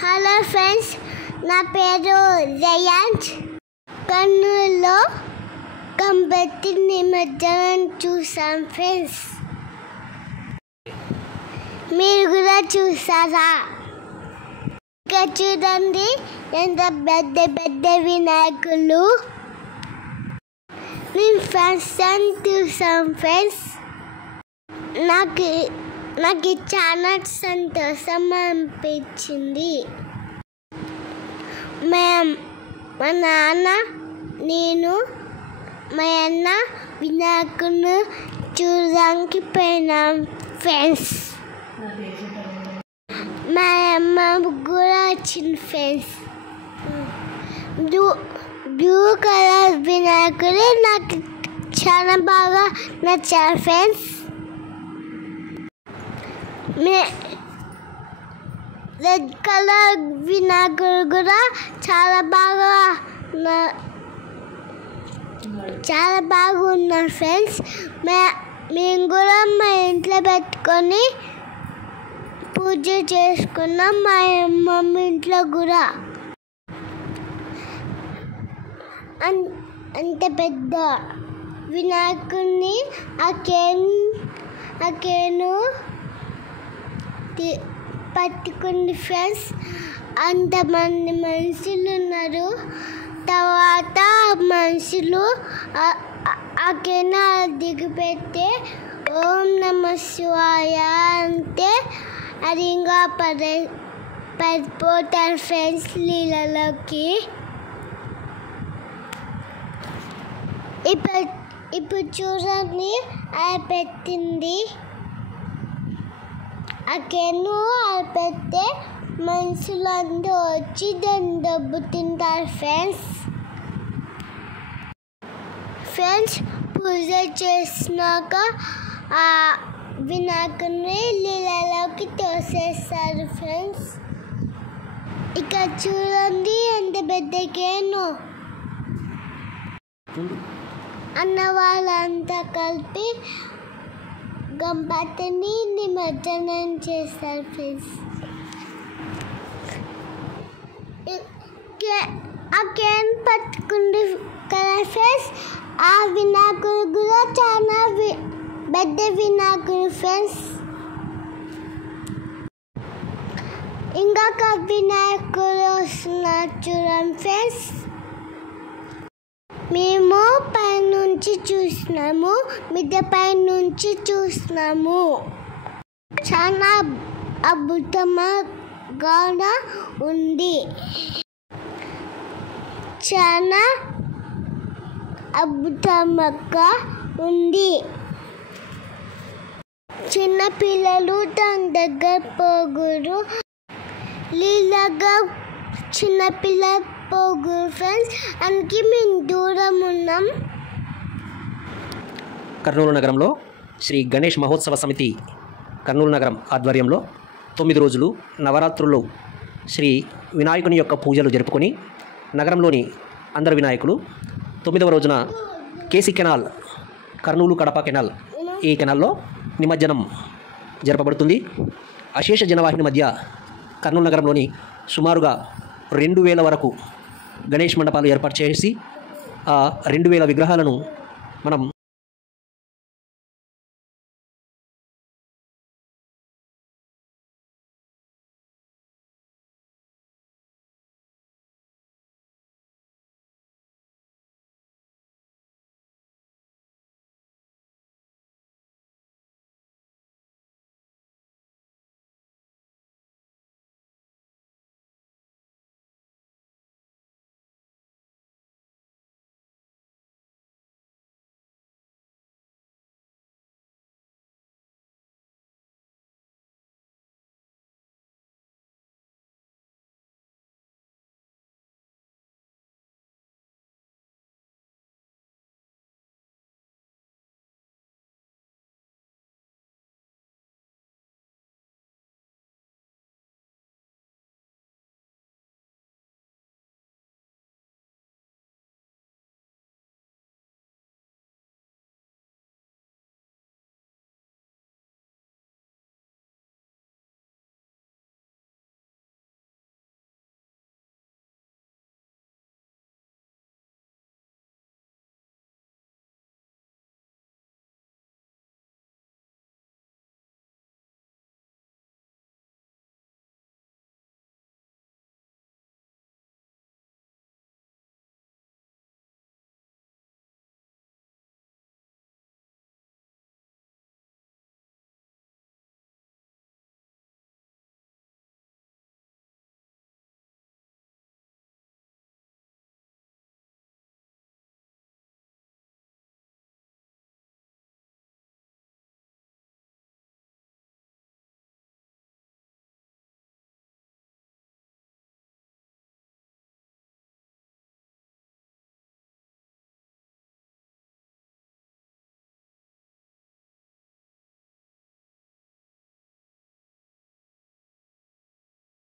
Hello friends, నా పేరు జయంత్. కర్నూలులో గణపతి నిమజ్జనం చూసాం ఫ్రెండ్స్. మీరు కూడా చూసారా? ఇక్కడ చూడండి, ఎంత పెద్ద పెద్ద వినాయకులు. మేము ఫస్ట్ టైం చూసాం ఫ్రెండ్స్. నాకు చాలా సంతోషం అనిపించింది. మా నాన్న, నేను, మా అన్న వినాయకుడిని చూడడానికి పోయినాం ఫ్రెండ్స్. మా అమ్మ కూడా వచ్చింది ఫ్రెండ్స్. బ్లూ కలర్ వినాయకుడు నాకు చాలా బాగా నచ్చారు ఫ్రెండ్స్. రెడ్ కలర్ వినాయకుడు కూడా చాలా బాగున్నారు ఫ్రెండ్స్. మేము కూడా మా ఇంట్లో పెట్టుకొని పూజ చేసుకున్నాం. మా మమ్మీ ఇంట్లో కూడా అంత పెద్ద వినాయకుడిని ఆ కేను పట్టుకుంది ఫ్రెండ్స్. అంతమంది మనుషులు ఉన్నారు. తర్వాత మనుషులు ఆ కేను దిగిపెట్టే ఓం నమః శివాయ అంటే అది ఇంకా పడిపోతారు ఫ్రెండ్స్ నీళ్ళలోకి. ఇప్పుడు చూడండి, అది పెట్టింది ఆ కేను. అది పెడితే మనుషులందరూ వచ్చి దాన్ని దెబ్బతింటారు ఫ్రెండ్స్. పూజ చేసినాక ఆ వినాయకుడిని నీళ్ళలోకి తోసేస్తారు ఫ్రెండ్స్. ఇక్కడ చూడండి, ఎంత పెద్ద కేను. అన్న వాళ్ళంతా కలిపి గణపతిని నిమజ్జనం చేస్తారు ఫ్రెండ్స్. ఆ కేన్ పట్టుకుంది కదా ఫ్రెండ్స్. ఆ వినాయకుడు కూడా చాలా పెద్ద వినాయకుడు ఫ్రెండ్స్. ఇంకొక వినాయకుడు వస్తున్నారు చూడండి ఫ్రెండ్స్. మేము పైనుంచి చూసినాము, మిద్దె పైనుంచి చూసినాము. చాలా అద్భుతంగా ఉంది. చాలా అద్భుతంగా ఉంది. చిన్నపిల్లలు దాని దగ్గర పోగురు. నీళ్ళగా చిన్నపిల్లలు పోగురు ఫ్రెండ్స్. అందుకే మేము దూరం ఉన్నాం. కర్నూలు నగరంలో శ్రీ గణేష్ మహోత్సవ సమితి కర్నూలు నగరం ఆధ్వర్యంలో 9 రోజులు నవరాత్రుల్లో శ్రీ వినాయకుని యొక్క పూజలు జరుపుకొని నగరంలోని అందరు వినాయకులు 9వ రోజున KC canal, Kurnool Kadapa canal, ఈ కెనాల్లో నిమజ్జనం జరపబడుతుంది. అశేష జనవాహిని మధ్య కర్నూలు నగరంలోని సుమారుగా 2000 వరకు గణేష్ మండపాలు ఏర్పాటు చేసి ఆ 2000 విగ్రహాలను మనం